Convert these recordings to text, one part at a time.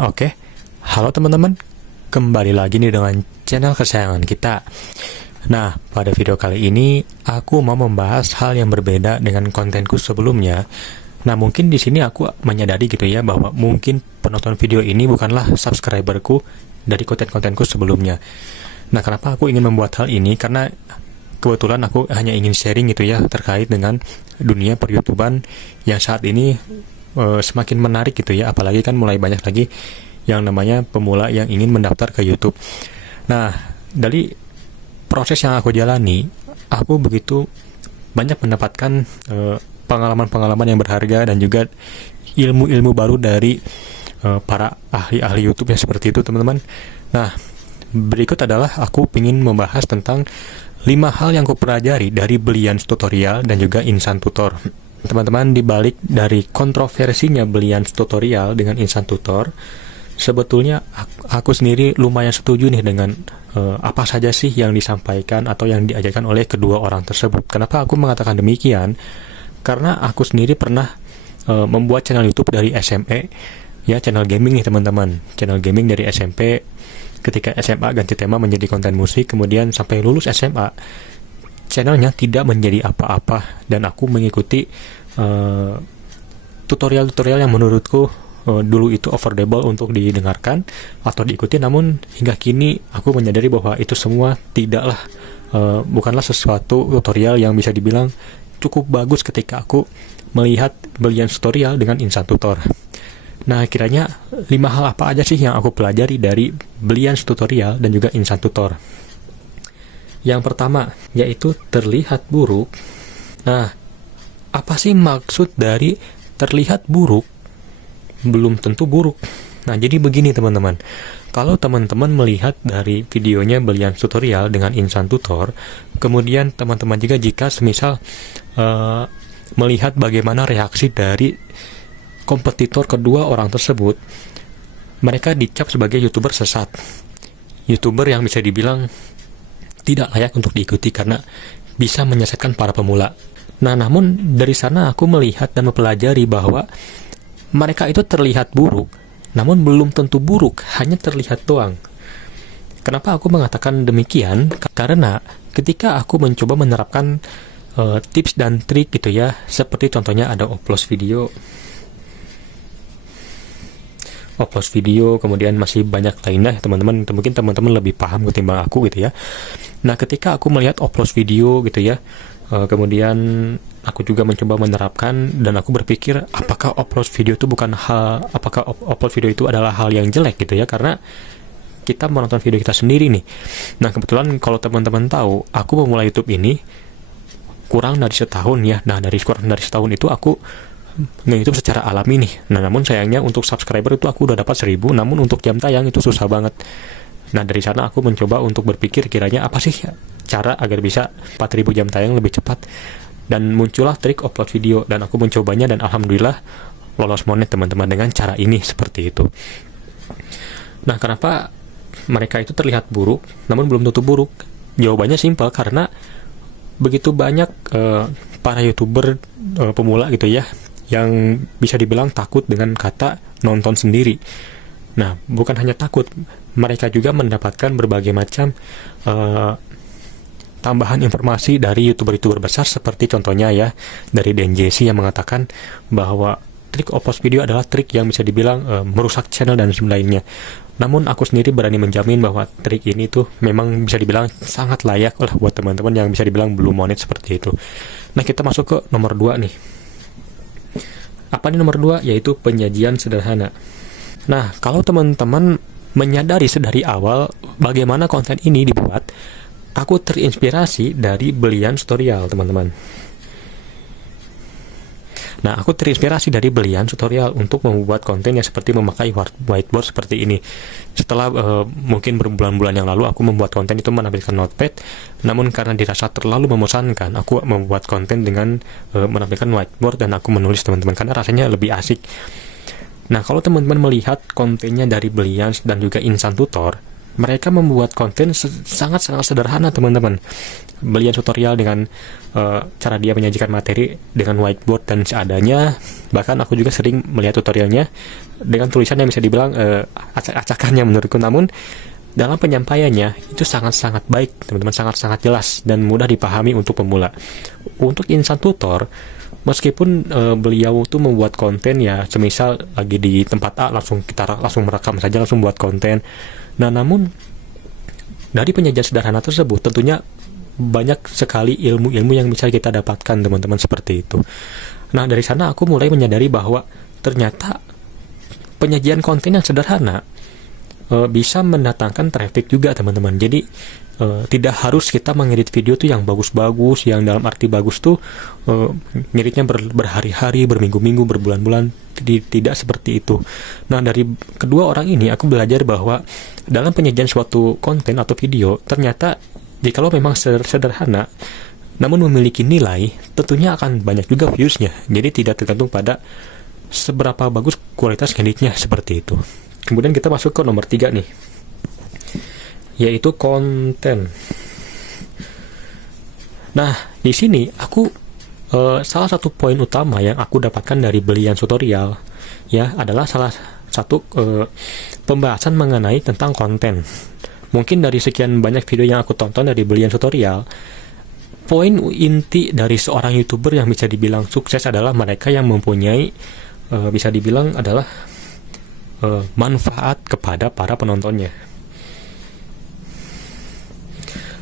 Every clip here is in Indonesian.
Oke. Halo teman-teman, kembali lagi nih dengan channel kesayangan kita. Nah, pada video kali ini aku mau membahas hal yang berbeda dengan kontenku sebelumnya. Nah, mungkin di sini aku menyadari gitu ya bahwa mungkin penonton video ini bukanlah subscriberku dari konten-kontenku sebelumnya. Nah, kenapa aku ingin membuat hal ini? Karena kebetulan aku hanya ingin sharing gitu ya terkait dengan dunia per-YouTuban yang saat ini semakin menarik gitu ya, apalagi kan mulai banyak lagi yang namanya pemula yang ingin mendaftar ke YouTube. Nah, dari proses yang aku jalani, aku begitu banyak mendapatkan pengalaman-pengalaman yang berharga dan juga ilmu-ilmu baru dari para ahli-ahli YouTube yang seperti itu, teman-teman. Nah, berikut adalah aku ingin membahas tentang 5 hal yang aku pelajari dari Brilliance Tutorial dan juga Insan Tutor. Teman-teman, dibalik dari kontroversinya Brilliance Tutorial dengan Insan Tutor, sebetulnya aku sendiri lumayan setuju nih dengan apa saja sih yang disampaikan atau yang diajarkan oleh kedua orang tersebut. Kenapa aku mengatakan demikian? Karena aku sendiri pernah membuat channel YouTube dari SMP, ya, channel gaming nih teman-teman, channel gaming dari SMP. Ketika SMA ganti tema menjadi konten musik, kemudian sampai lulus SMA channelnya tidak menjadi apa-apa, dan aku mengikuti tutorial-tutorial yang menurutku dulu itu affordable untuk didengarkan atau diikuti. Namun hingga kini aku menyadari bahwa itu semua bukanlah sesuatu tutorial yang bisa dibilang cukup bagus ketika aku melihat Brilliance Tutorial dengan Insan Tutor. Nah, kiranya 5 hal apa aja sih yang aku pelajari dari Brilliance Tutorial dan juga Insan Tutor? Yang pertama, yaitu terlihat buruk. Nah, apa sih maksud dari terlihat buruk? Belum tentu buruk. Nah, jadi begini teman-teman. Kalau teman-teman melihat dari videonya Brilliance Tutorial dengan Insan Tutor, kemudian teman-teman juga jika semisal melihat bagaimana reaksi dari kompetitor kedua orang tersebut, mereka dicap sebagai YouTuber sesat. YouTuber yang bisa dibilang tidak layak untuk diikuti karena bisa menyesatkan para pemula. Nah, namun dari sana aku melihat dan mempelajari bahwa mereka itu terlihat buruk, namun belum tentu buruk, hanya terlihat doang. Kenapa aku mengatakan demikian? Karena ketika aku mencoba menerapkan tips dan trik gitu ya, seperti contohnya ada upload video, kemudian masih banyak lainnya teman-teman, mungkin teman-teman lebih paham ketimbang aku gitu ya. Nah, ketika aku melihat upload video gitu ya, kemudian aku juga mencoba menerapkan, dan aku berpikir apakah upload video itu adalah hal yang jelek gitu ya, karena kita menonton video kita sendiri nih. Nah, kebetulan kalau teman-teman tahu, aku memulai YouTube ini kurang dari setahun ya. Nah, kurang dari setahun itu aku nge-YouTube secara alami nih. Nah, namun sayangnya untuk subscriber itu aku udah dapat 1000, namun untuk jam tayang itu susah banget. Nah, dari sana aku mencoba untuk berpikir kiranya apa sih cara agar bisa 4000 jam tayang lebih cepat. Dan muncullah trik upload video, dan aku mencobanya dan alhamdulillah lolos monet teman-teman dengan cara ini, seperti itu. Nah, kenapa mereka itu terlihat buruk namun belum tentu buruk? Jawabannya simpel, karena begitu banyak para YouTuber pemula gitu ya yang bisa dibilang takut dengan kata nonton sendiri. Nah, bukan hanya takut, mereka juga mendapatkan berbagai macam tambahan informasi dari YouTuber-YouTuber besar, seperti contohnya ya dari Dan Jesse yang mengatakan bahwa trik upload video adalah trik yang bisa dibilang merusak channel dan lainnya. Namun aku sendiri berani menjamin bahwa trik ini tuh memang bisa dibilang sangat layak lah buat teman-teman yang bisa dibilang belum monet seperti itu. Nah, kita masuk ke nomor 2 nih. Apa nih nomor 2? Yaitu penyajian sederhana. Nah, kalau teman-teman menyadari sedari awal bagaimana konten ini dibuat, aku terinspirasi dari Brilliance Tutorial, teman-teman. Nah, aku terinspirasi dari Brilliance Tutorial untuk membuat konten yang seperti memakai whiteboard seperti ini. Setelah mungkin berbulan-bulan yang lalu aku membuat konten itu menampilkan notepad, namun karena dirasa terlalu membosankan, aku membuat konten dengan menampilkan whiteboard dan aku menulis, teman-teman, karena rasanya lebih asik. Nah, kalau teman-teman melihat kontennya dari Brilliance dan juga Insan Tutor, Mereka membuat konten sangat-sangat sederhana, teman-teman. Belian tutorial dengan cara dia menyajikan materi dengan whiteboard dan seadanya. Bahkan aku juga sering melihat tutorialnya dengan tulisan yang bisa dibilang acak-acakannya menurutku. Namun dalam penyampaiannya itu sangat-sangat baik, teman-teman, sangat-sangat jelas dan mudah dipahami untuk pemula. Untuk insan tutor, meskipun beliau tuh membuat konten ya, semisal lagi di tempat A, kita langsung merekam saja, langsung buat konten. Nah, namun dari penyajian sederhana tersebut tentunya banyak sekali ilmu-ilmu yang bisa kita dapatkan, teman-teman, seperti itu. Nah, dari sana aku mulai menyadari bahwa ternyata penyajian konten yang sederhana bisa mendatangkan traffic juga, teman-teman. Jadi tidak harus kita mengedit video tuh yang bagus-bagus, yang dalam arti bagus tuh ngeditnya berhari-hari, berminggu-minggu, berbulan-bulan. Tidak seperti itu. Nah, dari kedua orang ini aku belajar bahwa dalam penyajian suatu konten atau video, ternyata jikalau memang sederhana namun memiliki nilai, tentunya akan banyak juga views-nya. Jadi tidak tergantung pada seberapa bagus kualitas editnya, seperti itu. Kemudian kita masuk ke nomor 3 nih, yaitu konten. Nah, di sini aku salah satu poin utama yang aku dapatkan dari belian tutorial ya adalah salah satu pembahasan mengenai tentang konten. Mungkin dari sekian banyak video yang aku tonton dari belian tutorial, poin inti dari seorang YouTuber yang bisa dibilang sukses adalah mereka yang mempunyai bisa dibilang adalah manfaat kepada para penontonnya.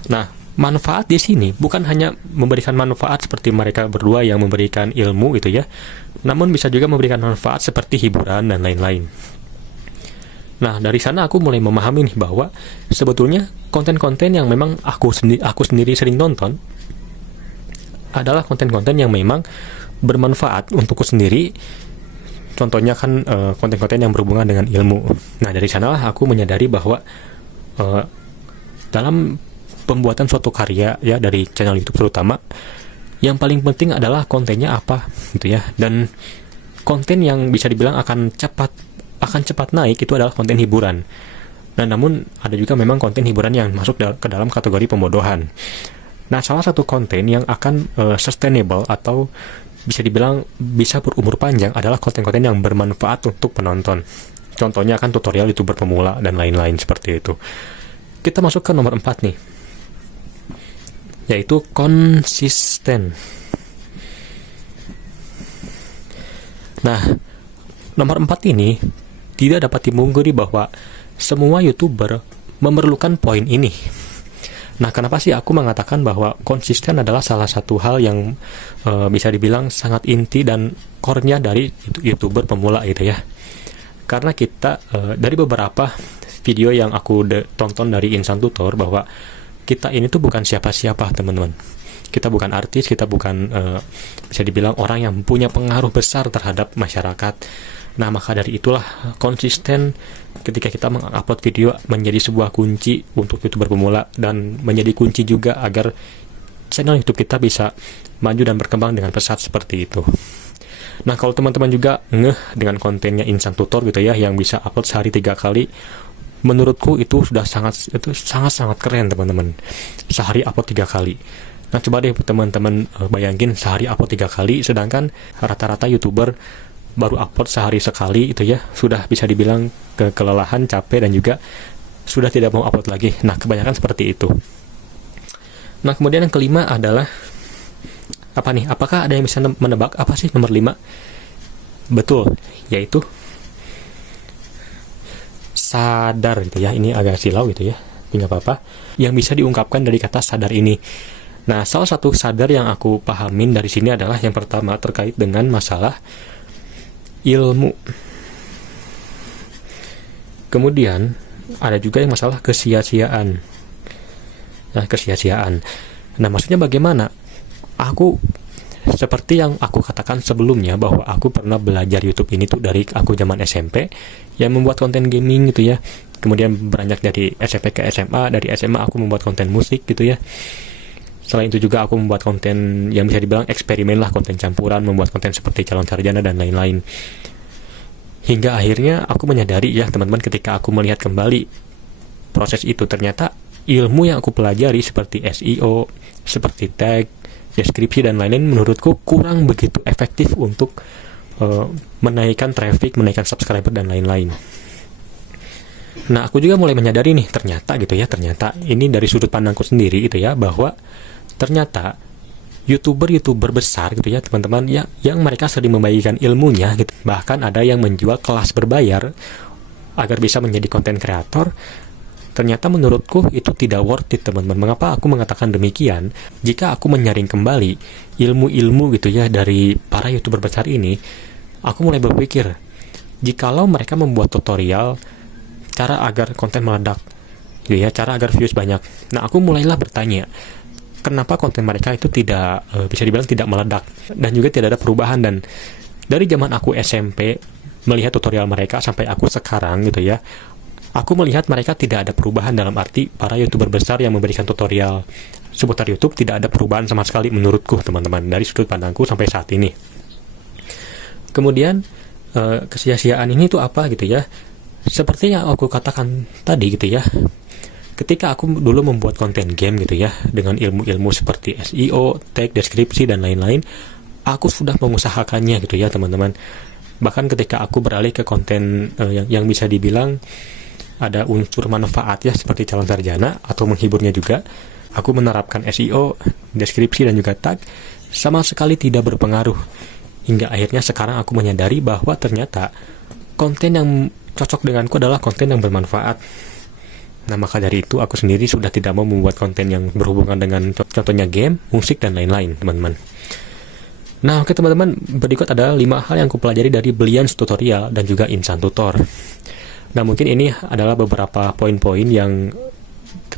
Nah, manfaat di sini bukan hanya memberikan manfaat seperti mereka berdua yang memberikan ilmu gitu ya, namun bisa juga memberikan manfaat seperti hiburan dan lain-lain. Nah, dari sana aku mulai memahami nih bahwa sebetulnya konten-konten yang memang aku sendiri sering nonton adalah konten-konten yang memang bermanfaat untukku sendiri. Contohnya kan konten-konten yang berhubungan dengan ilmu. Nah, dari sanalah aku menyadari bahwa dalam pembuatan suatu karya ya, dari channel YouTube terutama, yang paling penting adalah kontennya apa gitu ya. Dan konten yang bisa dibilang akan cepat naik itu adalah konten hiburan. Nah, namun ada juga memang konten hiburan yang masuk ke dalam kategori pembodohan. Nah, salah satu konten yang akan sustainable atau bisa dibilang bisa berumur panjang adalah konten-konten yang bermanfaat untuk penonton. Contohnya kan tutorial YouTuber pemula dan lain-lain seperti itu. Kita masuk ke nomor 4 nih, yaitu konsisten. Nah, nomor 4 ini tidak dapat dimungkiri bahwa semua YouTuber memerlukan poin ini. Nah, kenapa sih aku mengatakan bahwa konsisten adalah salah satu hal yang bisa dibilang sangat inti dan core-nya dari YouTuber pemula gitu ya. Karena kita dari beberapa video yang aku tonton dari Insan Tutor, bahwa kita ini tuh bukan siapa-siapa, teman-teman. Kita bukan artis, kita bukan bisa dibilang orang yang punya pengaruh besar terhadap masyarakat. Nah, maka dari itulah konsisten ketika kita mengupload video menjadi sebuah kunci untuk YouTuber pemula, dan menjadi kunci juga agar channel YouTube kita bisa maju dan berkembang dengan pesat seperti itu. Nah, kalau teman-teman juga ngeh dengan kontennya Insan Tutor gitu ya, yang bisa upload sehari 3 kali, menurutku itu sudah sangat keren, teman-teman. Sehari upload 3 kali. Nah, coba deh teman-teman bayangin sehari upload 3 kali, sedangkan rata-rata YouTuber baru upload sehari sekali itu ya, sudah bisa dibilang kelelahan, capek, dan juga sudah tidak mau upload lagi. Nah, kebanyakan seperti itu. Nah, kemudian yang kelima adalah apa nih? Apakah ada yang bisa menebak apa sih nomor 5? Betul, yaitu sadar gitu ya. Ini agak silau gitu ya, punya apa-apa. Yang bisa diungkapkan dari kata sadar ini. Nah, salah satu sadar yang aku pahamin dari sini adalah yang pertama terkait dengan masalah ilmu. Kemudian ada juga yang masalah kesia-siaan. Nah, maksudnya bagaimana? Aku seperti yang aku katakan sebelumnya, bahwa aku pernah belajar YouTube ini tuh dari aku zaman SMP yang membuat konten gaming gitu ya. Kemudian beranjak dari SMP ke SMA, dari SMA aku membuat konten musik gitu ya. Selain itu juga aku membuat konten yang bisa dibilang eksperimen lah, konten campuran, membuat konten seperti calon sarjana dan lain-lain. Hingga akhirnya aku menyadari ya teman-teman, ketika aku melihat kembali proses itu ternyata ilmu yang aku pelajari seperti SEO, seperti tag, deskripsi dan lain-lain menurutku kurang begitu efektif untuk menaikkan traffic, menaikkan subscriber dan lain-lain. Nah, aku juga mulai menyadari nih, ternyata ini dari sudut pandangku sendiri gitu ya, bahwa ternyata YouTuber besar gitu ya teman-teman, yang mereka sering membagikan ilmunya gitu. Bahkan ada yang menjual kelas berbayar agar bisa menjadi konten kreator. Ternyata menurutku itu tidak worth it, teman-teman. Mengapa aku mengatakan demikian? Jika aku menyaring kembali ilmu-ilmu gitu ya dari para YouTuber besar ini, aku mulai berpikir, jikalau mereka membuat tutorial cara agar konten meledak, gitu ya, cara agar views banyak. Nah, aku mulailah bertanya, kenapa konten mereka itu tidak bisa dibilang tidak meledak dan juga tidak ada perubahan. Dan dari zaman aku SMP melihat tutorial mereka sampai aku sekarang gitu ya, aku melihat mereka tidak ada perubahan, dalam arti para YouTuber besar yang memberikan tutorial seputar YouTube tidak ada perubahan sama sekali menurutku, teman-teman, dari sudut pandangku sampai saat ini. Kemudian kesia-siaan ini tuh apa gitu ya? Seperti yang aku katakan tadi gitu ya, ketika aku dulu membuat konten game gitu ya, dengan ilmu-ilmu seperti SEO, tag, deskripsi, dan lain-lain, aku sudah mengusahakannya gitu ya teman-teman. Bahkan ketika aku beralih ke konten yang bisa dibilang ada unsur manfaat ya, seperti calon sarjana atau menghiburnya juga, aku menerapkan SEO, deskripsi, dan juga tag, sama sekali tidak berpengaruh. Hingga akhirnya sekarang aku menyadari bahwa ternyata konten yang cocok denganku adalah konten yang bermanfaat. Nah, maka dari itu aku sendiri sudah tidak mau membuat konten yang berhubungan dengan contohnya game, musik, dan lain-lain, teman-teman. Nah, oke teman-teman, berikut adalah 5 hal yang aku pelajari dari Brilliance Tutorial dan juga Insan Tutor. Nah, mungkin ini adalah beberapa poin-poin yang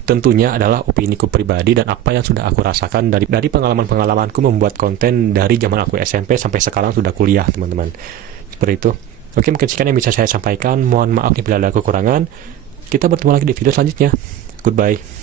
tentunya adalah opiniku pribadi dan apa yang sudah aku rasakan dari pengalaman-pengalamanku membuat konten dari zaman aku SMP sampai sekarang sudah kuliah, teman-teman. Seperti itu. Oke, mungkin sekian yang bisa saya sampaikan. Mohon maaf bila ada kekurangan. Kita bertemu lagi di video selanjutnya. Goodbye.